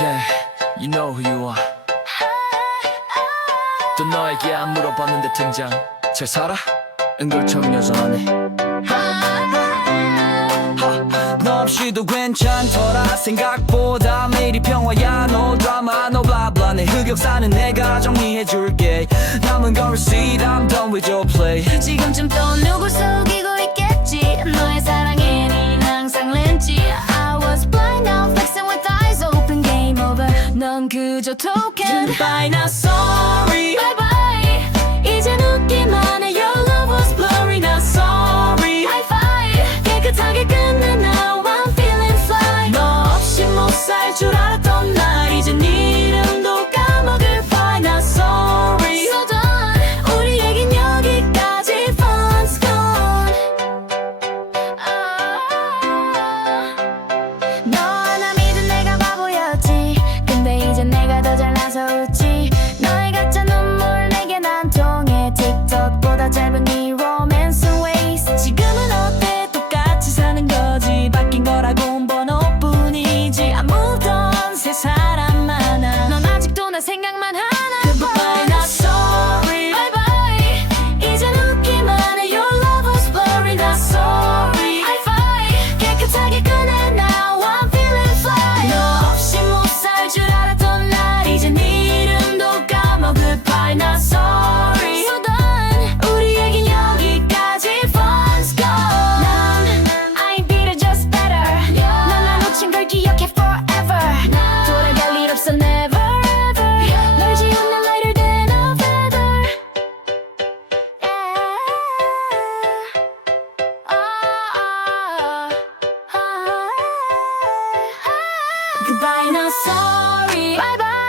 Yeah, you know who you are. 또 너에게 안 물어봤는데 등장. 잘 살아? 은근처럼 여전하네. 너 없이도 괜찮더라 생각보다 매일이 평화야 노 드라마 노 블라블라 내 흑역사는 내가 정리해줄게 남은 걸 see I'm done with your play 지금쯤 떠올려 넌 그저 토큰 Goodbye. not sorry. Goodbye, Now, sorry. Bye bye.